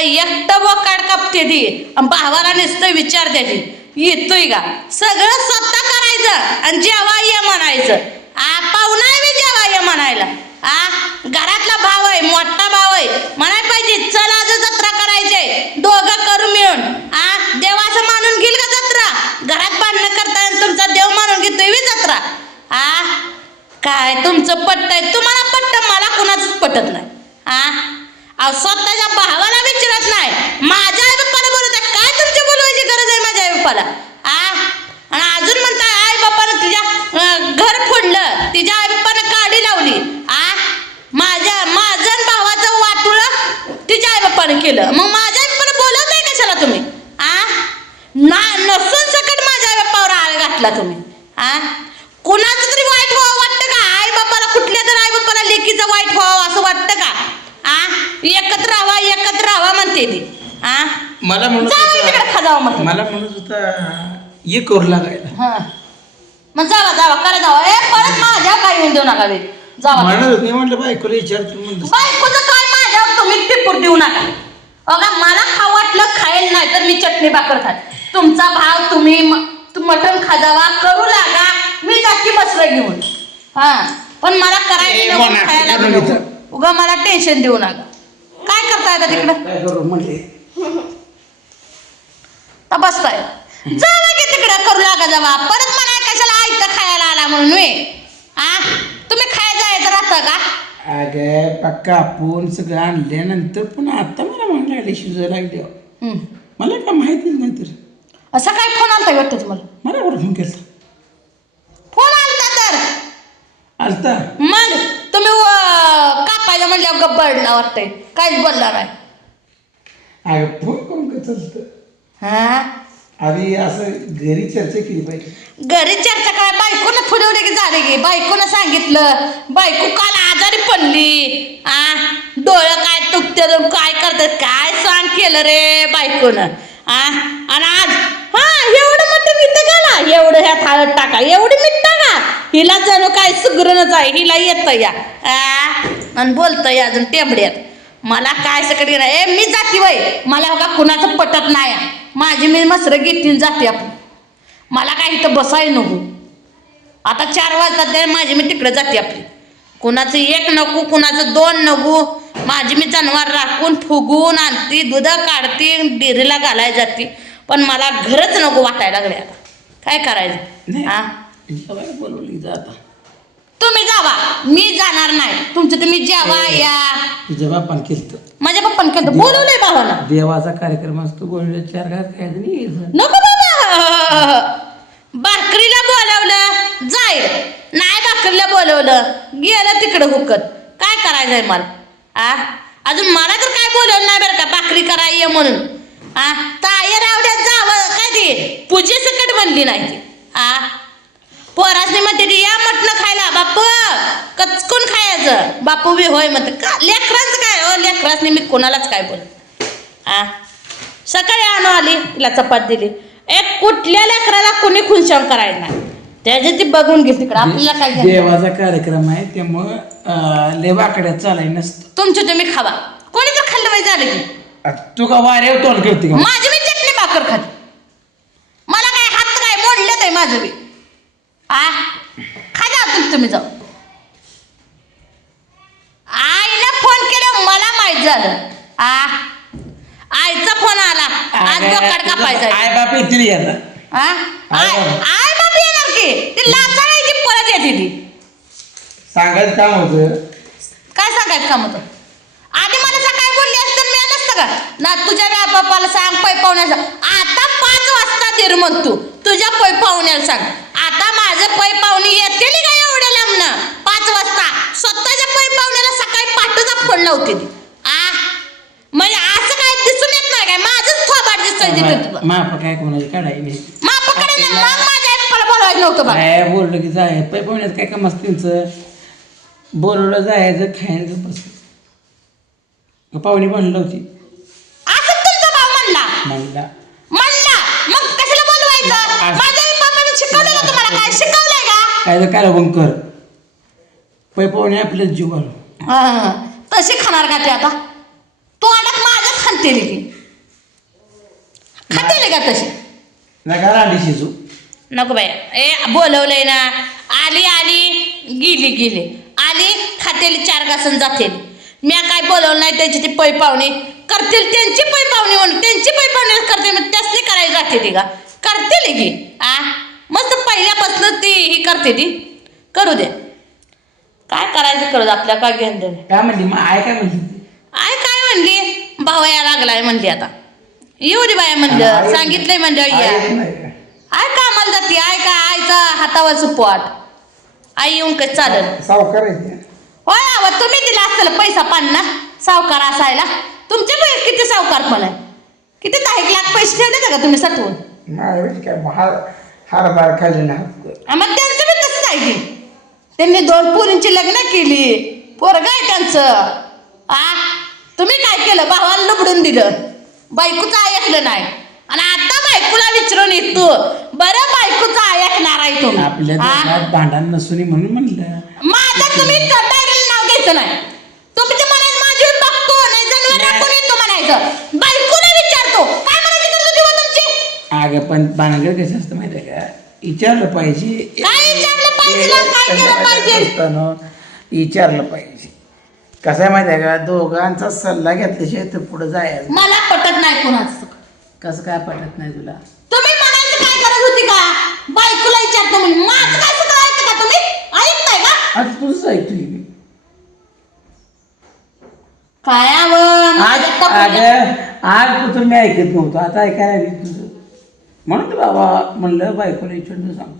एकटं बोकाड कापते ती. भावाला नुसतं विचार त्याची. येतोय का? सगळं स्वतः करायचं आणि जेव्हा ये म्हणायचं. आ पाहुणा मी जेव्हा ये म्हणायला. आ घरातला भाव आहे मोठा भाव आहे. म्हणाय पाहिजे चल आज जत्रा करायचे दोघं करू मिळून. आ देवाचं मानून घेईल का जत्रा घरात भांडणं करताय आणि तुमचा देव मानून घेतोय बी जत्रा आ काय तुमचं पट्ट आहे तुम्हाला पट्ट मला कुणाचंच पटत नाही आ अहो स्वतःच्या भावाला विचारत नाही माझ्या आई बाप्पाला बोलत आहे काय तुमची बोलवायची गरज आहे माझ्या आई बाप्पाला आ आणि अजून म्हणताय आई बाप्पानं तिच्या अं, घर फोडलं तिच्या आई बाप्पानं काडी लावली आ माझ्या माझं आणि भावाचं वाटुळं बाप्पानं केलं. मग माझ्या बाप्पाला बोलत नाही कशाला तुम्ही? आ? ना नसून सकट माझ्या बाप्पावर आळ घातला तुम्ही. आ? कुणाचं तरी वाईट व्हावं वाटतं का? आई बाप्पाला कुठल्या तर आई बाप्पाला लेकीचं वाईट व्हावं असं वाटतं का? आ? एकत्र राहावा एकत्र राहावा म्हणते ती. आ? मला म्हणत तिकडे खाजावं मग मला म्हणत होता ये करू लागायला. हा. मग जावा जावा करा जावा. ए परत माझ्या काय येऊन देऊ नका बे जावा. म्हणत होते म्हटलं बायकोला विचार तू म्हणलं बायकोचं काय माझ्यावर तुम्ही टिपूर देऊ नका. बघा मला खाऊ वाटलं खायला नाही तर मी चटणी भाकर खात तुमचा भाव तुम्ही म- मटण खाजावा करू लागा. मी जाती बसलं घेऊन. हा पण मला करायचं खायला. उगा मला टेन्शन देऊ नका. काय करताय आता तिकडं? काय करू म्हणले तर बसताय. जावा की तिकडं करू लागा जावा. परत म्हणाय कशाला आयतं खायला आला म्हणून वे आ? तुम्ही खायला जायचं राहतं का? अगं पक्का आपण सगळं आणल्यानंतर पुन्हा आता मला म्हणायला लागले शिजायला लागले. मला काय माहितीच नाही तर. असं काय फोन आलता वाटतं तुम्हाला? मला कुठं फोन केला फोन आलता तर. आलता? मग तुम्ही व- कापायला म्हणल्यावर गप्पडला वाटतंय. काहीच बोलला नाही. अगं फोन करून काय चालतं हा? आधी असं घरी चर्चा केली पाहिजे. घरी चर्चा काय बायकोनं फुलवले की झाले की बायकोनं सांगितलं बायको काल आजारी पडली. आ डोळं काय तुटतं काय करतात काय सांग केलं रे बायकोनं. आ आणि आज हा एवढं मटण इथं घाला एवढं ह्या थाळत टाका एवढी मीठ टाका. हिला जणू काय सुगरणच आहे हिला येतं या. आ आणि बोलतंय अजून टेंबड्यात. मला काय सकट नाही ए मी जाती वय मला बघा कुणाचं पटत नाही. माझी मी मसरं घेतीन जाते आपण. मला काय इथं बसाय नको. आता चार वाजतात ते माझी मी तिकडे जाते आपली. कुणाचं एक नको कुणाचं दोन नको. माझी मी जनावर राखून फुगून आणते दूध काढते डेअरीला घालाय जाते. पण मला घरच नको वाटायला लागले आता. काय करायचं? हा? बोलवली जा आता. तुम्ही जावा. मी जाणार नाही. तुमचं तुम्ही जेवा या. तुझ्या बापान केलं माझ्या पप्पाने केलं बोलवलंय भावाला. देवाचा कार्यक्रम असतो गोळीला चार नाही. नको बाबा. भाकरीला बोलवलं जाईल. नाही भाकरीला बोलवलं गेलं तिकडं हुकत. काय करायचंय मला? आ? अजून मला तर काय बोलवलं नाही बरं का? भाकरी कराय म्हणून. आ? ताय रावड्यात जावं. काय ते? पूजे सकट म्हणली नाही ती. आ? पोरासनी म्हणते या मटणं खायला बापू कचकून खायचं. बापू बी होय म्हणते का लेकरांचं काय? हो लेकरासनी मी कोणालाच काय बोल आ? सकाळी आणू आली तिला चपात दिली. एक कुठल्या लेकराला कोणी खुनशान करायचं नाही. त्याचे ती बघून घे तिकडं आपल्याला काय घ्यायचं? देवाचा कार्यक्रम आहे त्यामुळं लय वाकड्यात चालाय नसतं. तुमचे तुम्ही खावा. कोणी तर खाल्लं माहिती झालं की? तू का वाऱ्यावर तोंड करते का? माझी मी चटणी भाकर खाते. मला काय हात काय मोडलेत आहे माझं बी. आ? खा जा तुम्ही तुम्ही जाऊ आईने फोन केला मला माहीत झालं आ. आईचा फोन आला. आज बोकाड कापायचा आय बाप येतील याचा आ? आय आय बाप. येणार की? ती लाचाळायची परत येते ती? सांगायचं काम होतं. काय सांगायचं काम होतं? आधी मला सकाळी बोलली असतं मी असतं का? ना तुझ्या व्या बापाला सांग पै पाहुण्याला सांग. आता पाच वाजता दीर मग तू तुझ्या पै पाहुण्याला सांग. आता माझं पै पाहुणे येतील का एवढ्या लांबनं? पाच वाजता. स्वतःच्या पै पाहुण्याला सकाळी पाठचा फोन लावते ती आ म्हणजे असं काय दिसून येत नाही काय माझंच तुला. माप काय कोणाची काढाय नाही मापाकडे ना मग माझ्या आईला बोलवायचं नव्हतं बघ काय बोललं की जाय पै पाहुण्यात काय काम असतं त्यांचं? बोलवलं जायचं खायचं बस पाहुणी बनलं होती असं तुमचा भाव म्हणला. म्हणला. म्हणला. मग कशाला बोलवायचं? असं- माझ्या आई बाबाने शिकवलं का तुम्हाला? काय शिकवलंय का? काय तर कर. पै पाहुणे आपल्याच जीव घालू हा, तशी खाणार का ते आता? तो अडक माझ्याच म्हणते की. खाते का तशी नका रांडी शिजू. नको बाय ए बोलवलंय ना. आली आली. गेली गेली. आली खातेली चार घासून जातील. मी काय बोलवलं नाही त्यांची ती पै पाहुणे. करतील त्यांची पै पाहुणे म्हणून. त्यांची पै पाहुणे करते मग त्यासनी करायला जाते ती का? करतील की. आ? मस्त पहिल्यापासून ती ही करते ती. करू दे. काय करायचं करू दे आपल्या काय घेऊन दे काय म्हणली? मग आय काय म्हणली? आय काय म्हणली? भावया लागलाय म्हणली आता. येऊ दे बाया म्हणलं सांगितलंय म्हणलं आई या. येत नाही का? कामाला जाते आय काय आईचा हातावर सुपवाट. आई येऊन काय चालत सावकार आहे ते. होय आवा तुम्ही दिला असेल पैसा पान्ना सावकार असायला. तुमचे पैसे किती सावकार पण आहे? किती दहा एक लाख पैसे ठेवले का तुम्ही सटवून नाही होय, काय हार हार बार खाल्ले ना. आ, मग त्यांचं बी तसंच आहे की. त्यांनी दोन पोरींची लग्न केली. पोरग आहे त्यांचं. आ तुम्ही काय केलं? भावाला लुबडून दिलं. बायकोचं ऐकलं नाही. आणि आता बायकोला विचारून येतो बरं बायकोचं ऐकणार आहे तुम्ही आपल्या भांडण नसून म्हणून म्हणलं. माझं तुम्ही डायरेक्ट नाव घ्यायचं नाही. तुमच्या मनात माझी बघतो. नाही येतो म्हणायचं. बायकोला विचारतो. काय म्हणायची जीवन तुमची? अगं पण भानगड कसं असतं माहिती आहे का? विचारलं पाहिजे. काय विचारलं पाहिजे? ना? काय केलं पाहिजे? असताना विचारलं पाहिजे. कसं आहे माहिती आहे का? दोघांचा सल्ला घेतल्याशिवाय तर पुढे जायचं मला नाही कोणाचं कसं काय पटत नाही तुला? तुम्ही म्हणायचं काय गरज होती का? बायकोला विचारतो म्हणून माझं काय सगळं ऐकतं का तुम्ही? ऐकताय का? आज तुझंच ऐकतोय मी. काय आवं, आज माझ्या आज तर मी ऐकत नव्हतो. आता ऐकायला लागली तुझं. म्हणून तुला बाबा म्हणलं बायकोला विचारून सांगतो.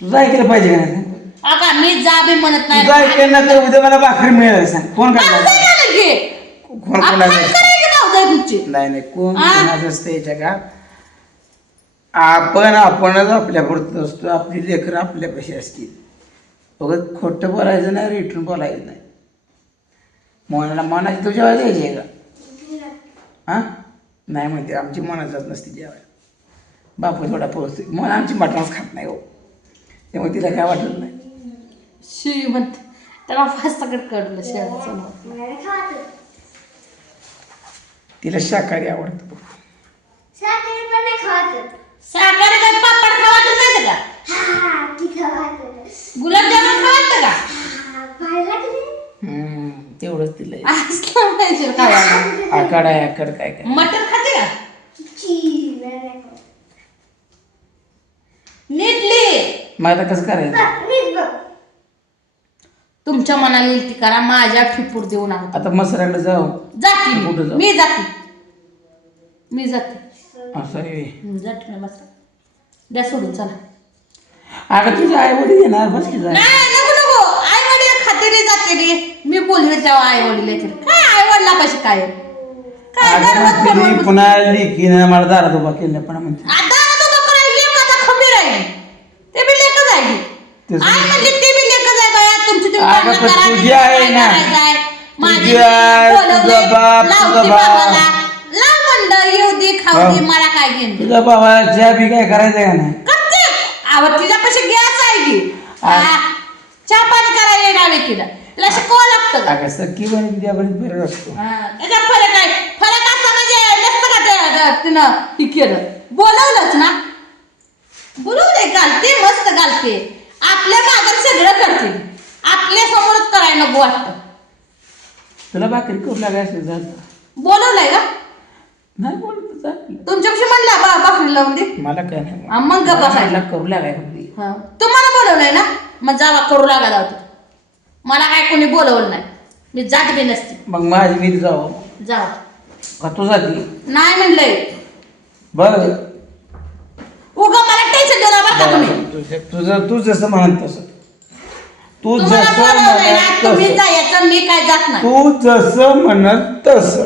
तुझं ऐकलं पाहिजे का नाही? अगा मी जा बी म्हणत नाही. तुझं ऐकलं ना तर उद्या मला भाकरी मिळेल सांग. कोण भावजाई करणार का. नक्की? कोण आपण? करायची तुमची नाही नाही. कोण आ? कोणाचं असतं या जगात? आपण आपणच आपल्या पुरतं असतो. आपली लेकरं आपल्यापाशी असतील. बघत खोटं बोलायचं नाही रिटर्न बोलायचं नाही. मनाला मनाची तुझ्या वेळेला द्यायची आहे का? हां नाही म्हणते आमची मनाचाच नसते जेवायला. बापू थोडा पोहोचते मन आमची मटणच खात नाही हो. त्यामुळे तिला काय वाटत नाही? शी म्हणते. त्याला फास्ट सगळं कळलं शेवटचं तिला शाकाहारी आवडतं बघ. साखर पण नाही खात साखर काय पापड खावायचं नाही का हा ती गुलाबजामुन खावायचं का? पाहिला तुम्ही हम्म, तेवढंच तिला. असलं पाहिजे खावायला आकाड आहे आकाड काय काय मटण खाते का? ची नाही खात. नीटली. आता कसं करायचं? बघ, नीट बघ. तुमच्या मनाला येईल ती करा माझ्या ठिपूर देऊ नका आता मसराकडे जाऊ. जाती कुठं मी. जाऊ? मी जाते. मी जाते. असं आहे. हं, जाते मी बस. द्या सोडून चला. अगं तुझे आई वडील येणार बस की जाय. नाही नको नको. आई वडील खातेली जातेली मी बोलवे तेव्हा आई वडील येतील काय आई वडिलापाशी काय? काय अगं मग तिने करून- पुन्हा लेकीनं मला दारात उभा केलं पण म्हणते. आता तो खंबीर आहे. ते बी लेकच आहे. तेच आई ते बी अगं, पण तुझी आहे ना. तुझी आहे, तुझा बाप, तुझा भाव. म्हणलं येऊ दे खाऊ दे हो. मला काय तुझ्या बी काय करायचं का नाही? करते अहो तिच्यापाशी गॅस आहे की? आ. हा. चहा पाणी करायला येणार आहे तिला. तिला शिकवावं लागतं का अगं फरक असतो. हा, त्याच्यात फरक आहे. फरक असता म्हणजे नसतं का तिनं हे केलं? बोलवलंच ना. बोलवलंय घालते मस्त घालते. आपल्या मागं सगळं करते. आपल्या समोरच करायला नको वाटतं. तुला भाकरी करू लागायचं जात बोलवलंय का? नाही बोलत चालेल. तुमच्यापाशी म्हणला बा बाकरी लावून दे. मला काय नाही हा, मग गप्प बसायला. मला करू लागायचं हा. तुम्हाला बोलवलंय ना? मग जावा करू लागा जाऊ मला काय कोणी बोलवलं नाही. मी जात बी नसते. मग माझी मी जाऊ. जावा का तू जाती? नाही म्हणलंय. बघ उगा मला टेन्शन देऊ नका बरं का तुम्ही तुझं तुझं तू जसं म्हणत तसं. तू तुम्हाला जसं बोलवलंय ना म्हणत तुम्ही तसं. जायचं मी काय जात नाही. तू जसं म्हणत तसं.